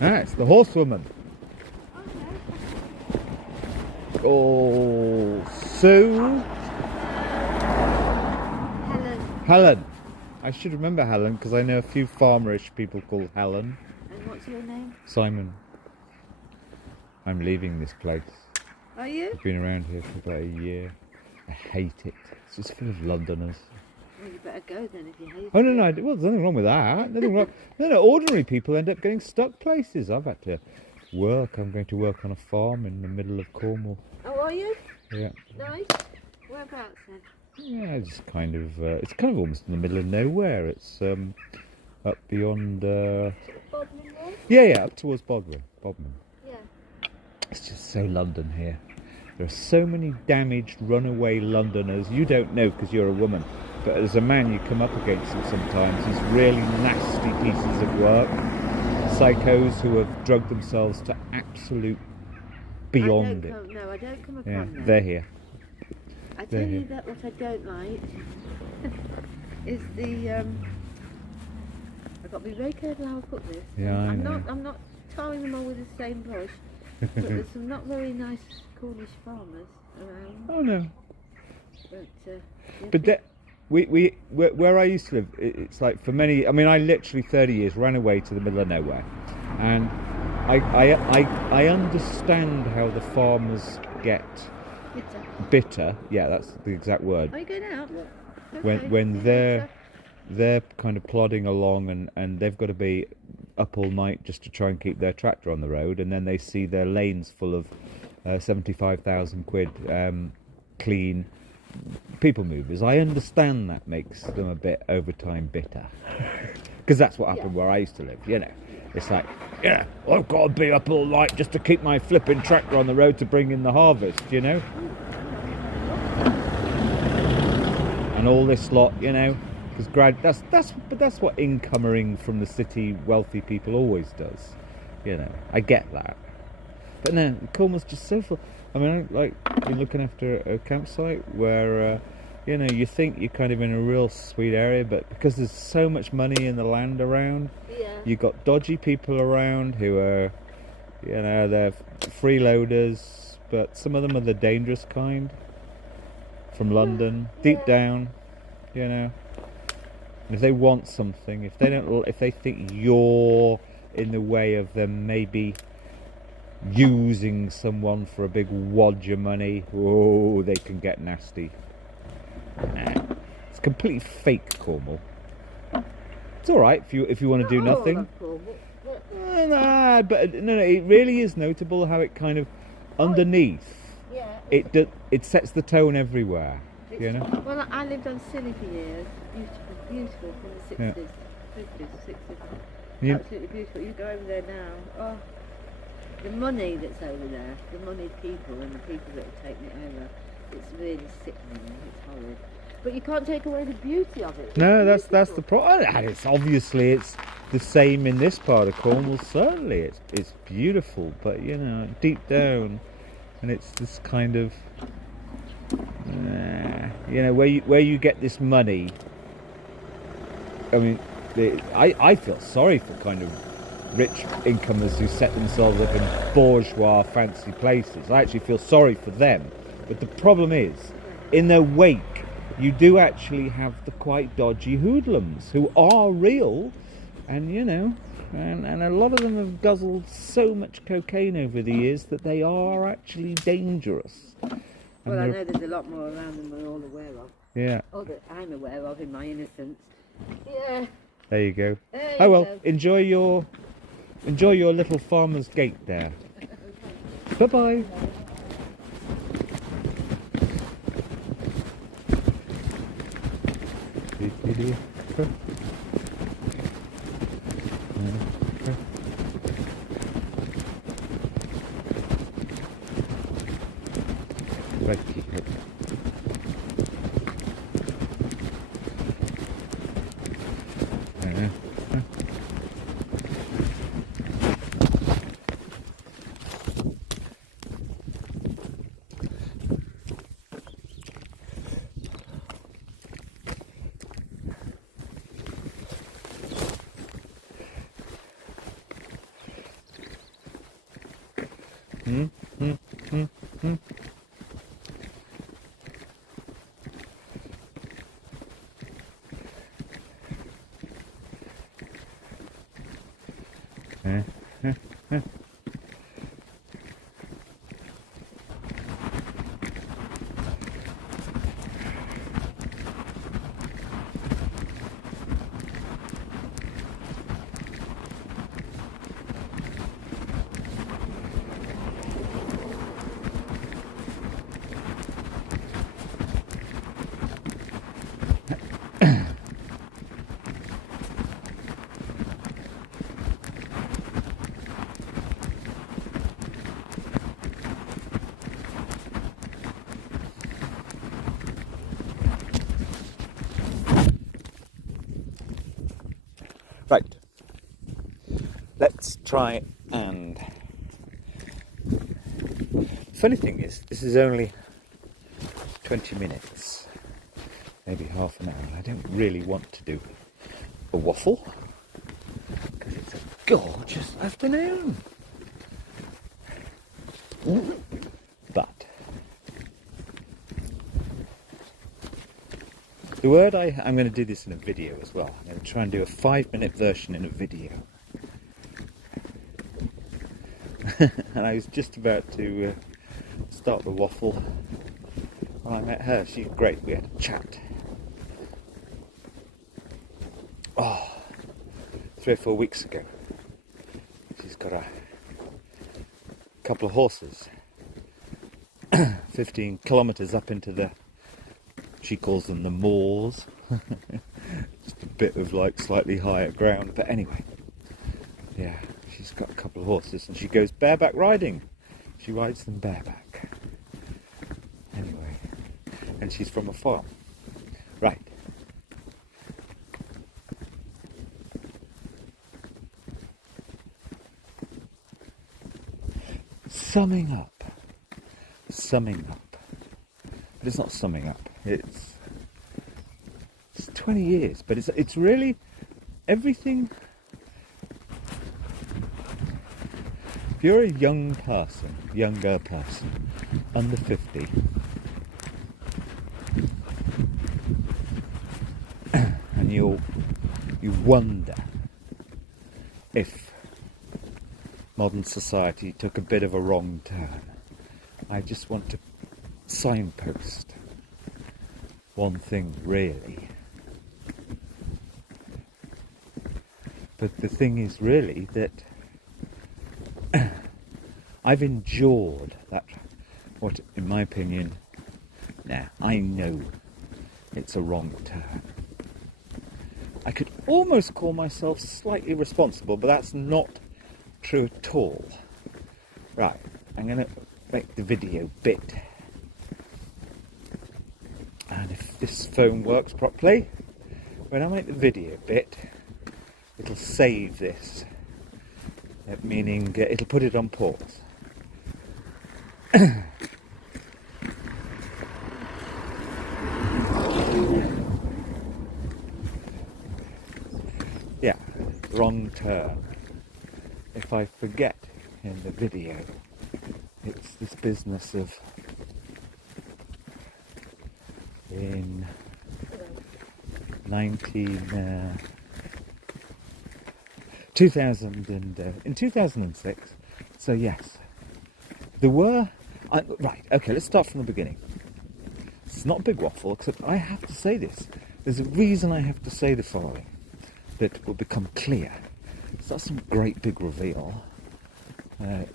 Ah, it's the horsewoman. Oh, Sue. Helen. I should remember Helen because I know a few farmerish people called Helen. And what's your name? Simon. I'm leaving this place. Are you? I've been around here for about a year. I hate it. It's just full of Londoners. Well, you better go then if you hate it. Oh, no, well, there's nothing wrong with that. Nothing wrong. No, ordinary people end up getting stuck places. I've had to work. I'm going to work on a farm in the middle of Cornwall. Oh, are you? Yeah. Nice. Whereabouts then? Yeah, just kind of, it's kind of almost in the middle of nowhere. It's up beyond... Bodmin Road? Yeah, up towards Bodmin. Yeah. It's just so London here. There are so many damaged, runaway Londoners. You don't know because you're a woman. But as a man, you come up against them sometimes. These really nasty pieces of work. Psychos who have drugged themselves to absolute beyond it. No, I don't come upon them. They're here. I tell you that what I don't like is the I've got to be very careful how I put this. Yeah, I know. I'm not tarring them all with the same brush, but there's some not very nice Cornish farmers around. Oh no. But But where I used to live, it's like for many. I mean, I literally 30 years ran away to the middle of nowhere, and I understand how the farmers get bitter. Yeah, that's the exact word. Are you going out? When they're kind of plodding along and they've got to be up all night just to try and keep their tractor on the road, and then they see their lanes full of 75,000 quid clean people movers. I understand that makes them a bit over time bitter, because that's what happened where I used to live. You know, it's like, yeah, I've got to be up all night just to keep my flipping tractor on the road to bring in the harvest. You know, and all this lot. You know, because that's what incoming from the city wealthy people always does. You know, I get that, but no, Cornwall's just so full. I mean, like, you're looking after a campsite where, you know, you think you're kind of in a real sweet area, but because there's so much money in the land around, you've got dodgy people around who are, you know, they're freeloaders, but some of them are the dangerous kind from London, deep down, you know. And if they want something, if they think you're in the way of them maybe using someone for a big wad of money. Oh, they can get nasty. Nah, it's completely fake Cornwall. It's all right if you want to do nothing. Nah, but no, it really is notable how it kind of underneath. Yeah. It sets the tone everywhere. You know. Well, I lived on Scilly for years. Beautiful from the 60s, 50s, 60s. Absolutely beautiful. You go over there now. Oh, the money that's over there, the moneyed people and the people that have taken it over. It's really sickening. It's horrid. But you can't take away the beauty of it. No, that's the problem. And it's obviously the same in this part of Cornwall. Certainly, it's beautiful, but you know, deep down, and it's this kind of, you know, where you get this money. I mean, I feel sorry for kind of rich incomers who set themselves up in bourgeois, fancy places. I actually feel sorry for them. But the problem is, in their wake, you do actually have the quite dodgy hoodlums who are real, and you know, and a lot of them have guzzled so much cocaine over the years that they are actually dangerous. Well, I know there's a lot more around than we're all aware of. Yeah. Or that I'm aware of in my innocence. Yeah. There you go. There Oh well, you go. enjoy your little farmer's gate there. Bye bye. Right, let's try and... Funny thing is, this is only 20 minutes, maybe half an hour. I don't really want to do a waffle, because it's a gorgeous afternoon. But the word I'm going to do this in a video as well. I'm going to try and do a 5-minute version in a video. And I was just about to start the waffle when I met her. She's great. We had a chat. Oh, 3 or 4 weeks ago. She's got a couple of horses. 15 kilometres up into the... She calls them the moors. Just a bit of like slightly higher ground. But anyway, yeah, she's got a couple of horses and she goes bareback riding. She rides them bareback. Anyway, and she's from a farm. Right. Summing up. But it's not summing up. It's 20 years, but it's really everything. If you're a younger person, under 50, and you wonder if modern society took a bit of a wrong turn. I just want to signpost one thing, really. But the thing is really that I've endured that, what in my opinion, I know it's a wrong turn. I could almost call myself slightly responsible, but that's not true at all. Right, I'm going to make the video bit. And if this phone works properly, when I make the video bit, it'll save this. Meaning it'll put it on pause. Yeah, wrong turn. If I forget in the video, it's this business of in 2006, so yes, there were, right, okay, let's start from the beginning. It's not a big waffle, except I have to say this. There's a reason I have to say the following, that will become clear. It's not some great big reveal. A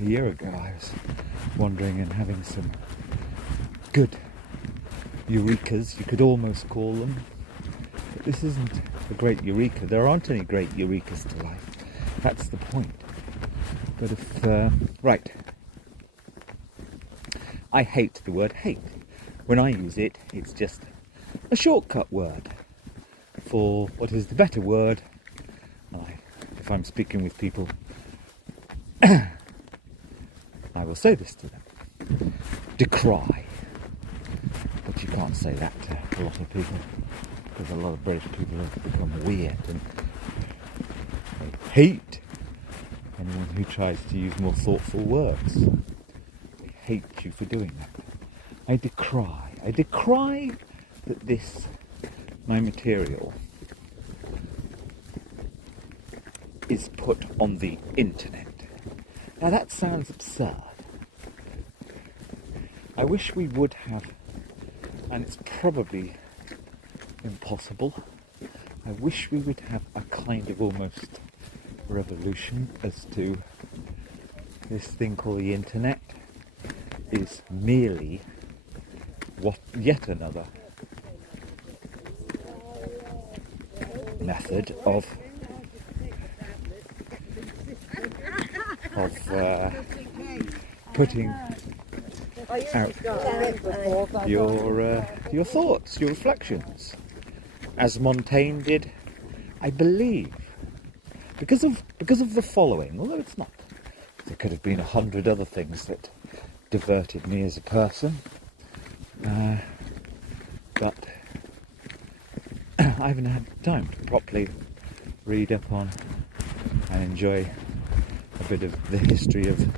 year ago I was wandering and having some good eurekas, you could almost call them. But this isn't a great eureka. There aren't any great eurekas to life. That's the point. But if, right. I hate the word hate. When I use it, it's just a shortcut word for what is the better word. If I'm speaking with people, I will say this to them. Decry. But you can't say that to a lot of people, because a lot of British people have become weird and they hate anyone who tries to use more thoughtful words. They hate you for doing that. I decry that this, my material, is put on the internet. Now that sounds absurd. I wish we would have, and it's probably impossible, I wish we would have a kind of almost revolution as to this thing called the internet is merely yet another method of putting out your thoughts, your reflections, as Montaigne did, I believe, because of the following. Although it's not, there could have been 100 other things that diverted me as a person, but I haven't had time to properly read up on and enjoy a bit of the history of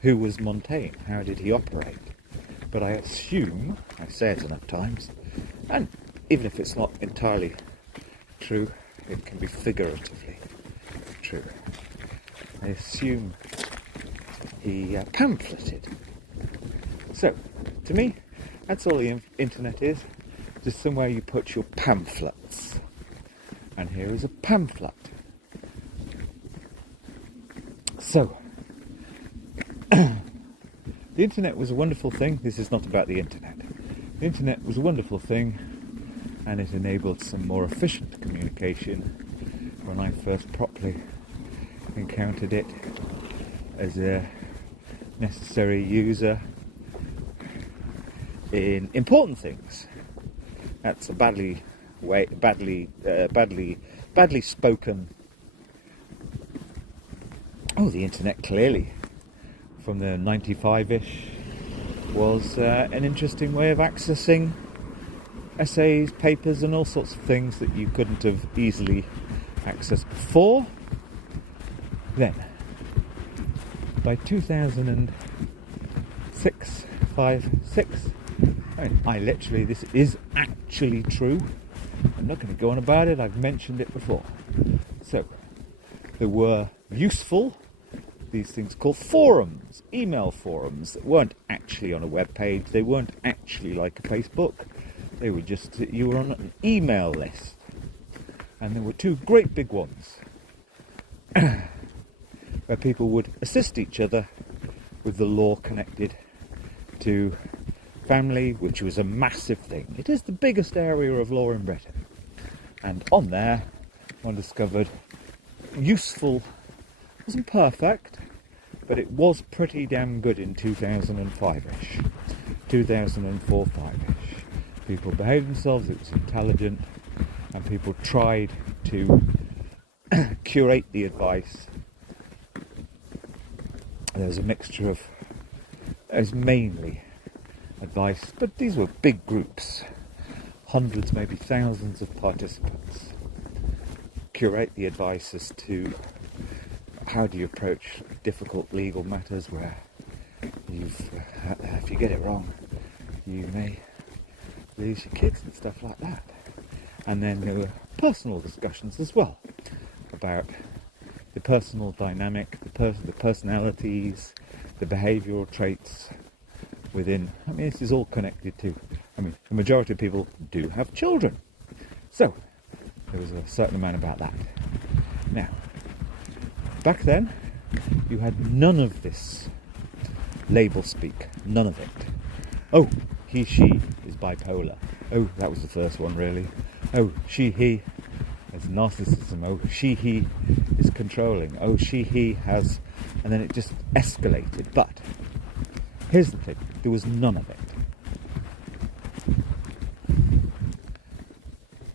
who was Montaigne, how did he operate. But I assume, I say it enough times, and even if it's not entirely true, it can be figuratively true. I assume he pamphleted. So, to me, that's all the internet is, just somewhere you put your pamphlets. And here is a pamphlet. So, the internet was a wonderful thing. This is not about the internet. The internet was a wonderful thing, and it enabled some more efficient communication when I first properly encountered it as a necessary user in important things. That's a badly spoken. Oh, the internet clearly, from the 95-ish, was an interesting way of accessing essays, papers, and all sorts of things that you couldn't have easily accessed before. Then, by 2006, I literally, this is actually true. I'm not going to go on about it, I've mentioned it before. So, there were useful these things called forums, email forums that weren't actually on a web page. They weren't actually like a Facebook. They were just, you were on an email list. And there were two great big ones where people would assist each other with the law connected to family, which was a massive thing. It is the biggest area of law in Britain. And on there, one discovered useful, wasn't perfect, but it was pretty damn good in 2005-ish, 2004-5-ish. People behaved themselves, it was intelligent, and people tried to curate the advice. There was a mixture of, it was mainly advice, but these were big groups, hundreds, maybe thousands of participants. Curate the advice as to how do you approach difficult legal matters where if you get it wrong, you may lose your kids and stuff like that. And then there were personal discussions as well about the personal dynamic, the personalities, the behavioural traits within. I mean, this is all connected to, the majority of people do have children. So, there was a certain amount about that. Now, back then, you had none of this label speak, none of it. Oh, he, she is bipolar. Oh, that was the first one, really. Oh, she, he has narcissism. Oh, she, he is controlling. Oh, she, he has... And then it just escalated. But here's the thing. There was none of it.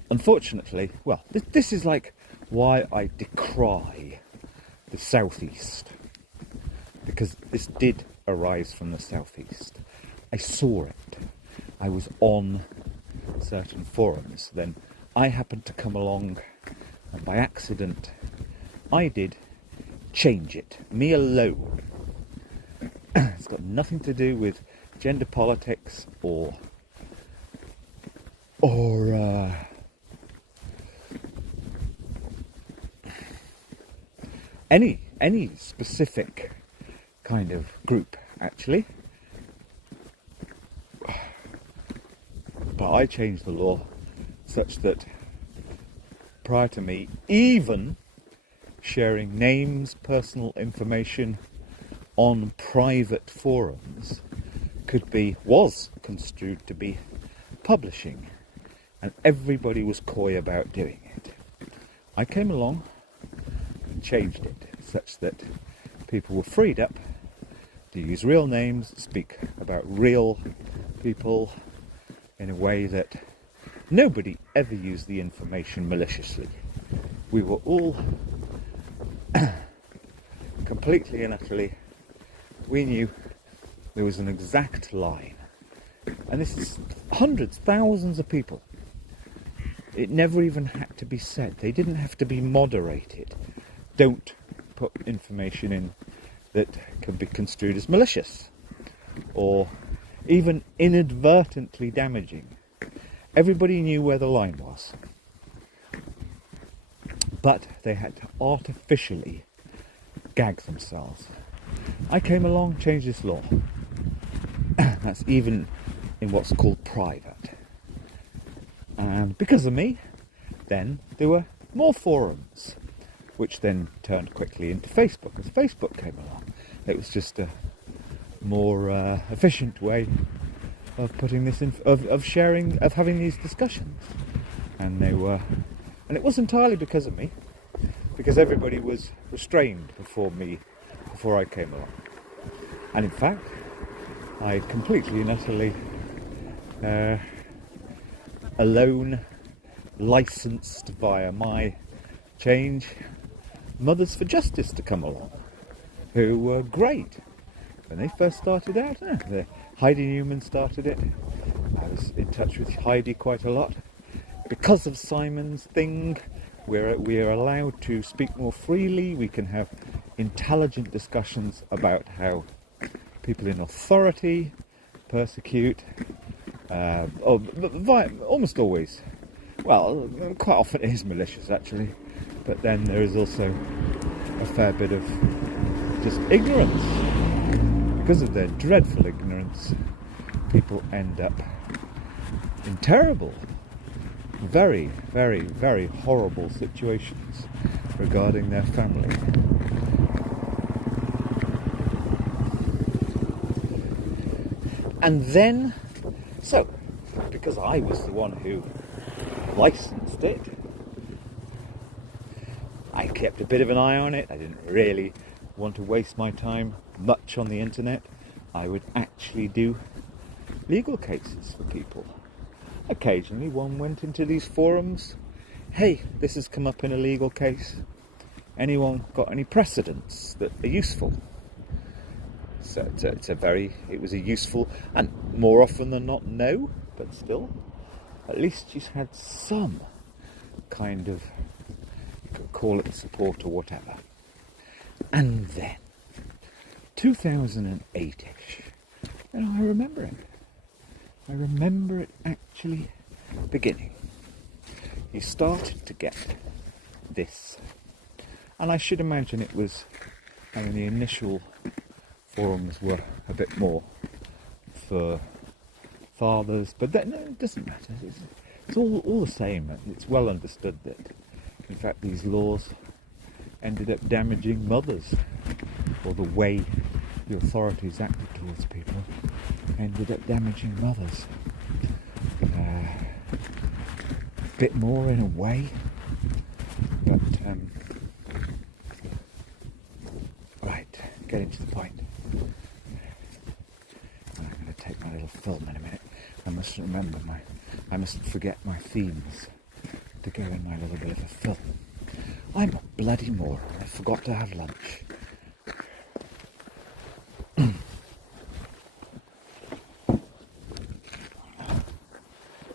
Unfortunately, well, this is like why I decry the southeast. Because this did arise from the southeast. I saw it. I was on certain forums. Then I happened to come along, and by accident, I did change it. Me alone. It's got nothing to do with gender politics or any specific kind of group, actually. But I changed the law such that prior to me even sharing names, personal information on private forums was construed to be publishing, and everybody was coy about doing it. I came along and changed it such that people were freed up to use real names, speak about real people in a way that nobody ever used the information maliciously. We were all completely and utterly, we knew there was an exact line. And this is hundreds, thousands of people. It never even had to be said. They didn't have to be moderated. Don't put information in that can be construed as malicious or even inadvertently damaging. Everybody knew where the line was. But they had to artificially gag themselves. I came along, changed this law. That's even in what's called private. And because of me, then there were more forums, which then turned quickly into Facebook as Facebook came along. It was just a more efficient way of putting this in, of sharing, of having these discussions. And it was entirely because of me, because everybody was restrained before I came along. And in fact, I completely and utterly alone licensed via my change Mothers for Justice to come along, who were great. When they first started out, Heidi Newman started it. I was in touch with Heidi quite a lot. Because of Simon's thing, we're allowed to speak more freely. We can have intelligent discussions about how people in authority persecute, almost always. Well, quite often it is malicious actually, but then there is also a fair bit of just ignorance. Because of their dreadful ignorance, people end up in terrible, very, very, very horrible situations regarding their family. And then, so, because I was the one who licensed it, I kept a bit of an eye on it. I didn't really want to waste my time much on the internet. I would actually do legal cases for people. Occasionally one went into these forums. Hey, this has come up in a legal case. Anyone got any precedents that are useful? So it was a useful, and more often than not, no, but still, at least she's had some kind of, you could call it support or whatever. And then, 2008-ish, and I remember it. I remember it actually beginning. You started to get this, and I should imagine it was, I mean, the initial forums were a bit more for fathers, but no, it doesn't matter. It's all the same. It's well understood that, in fact, these laws ended up damaging mothers, or the way the authorities acted towards people ended up damaging mothers. A bit more in a way, but right, getting to the point. I'm going to take my little film in a minute. I must remember I mustn't forget my themes to go in my little bit of a film. I'm a bloody moron. I forgot to have lunch.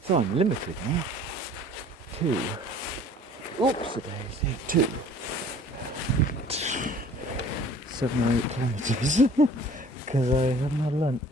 So I'm limited now to, to 7 or 8 kilometres because I haven't had lunch.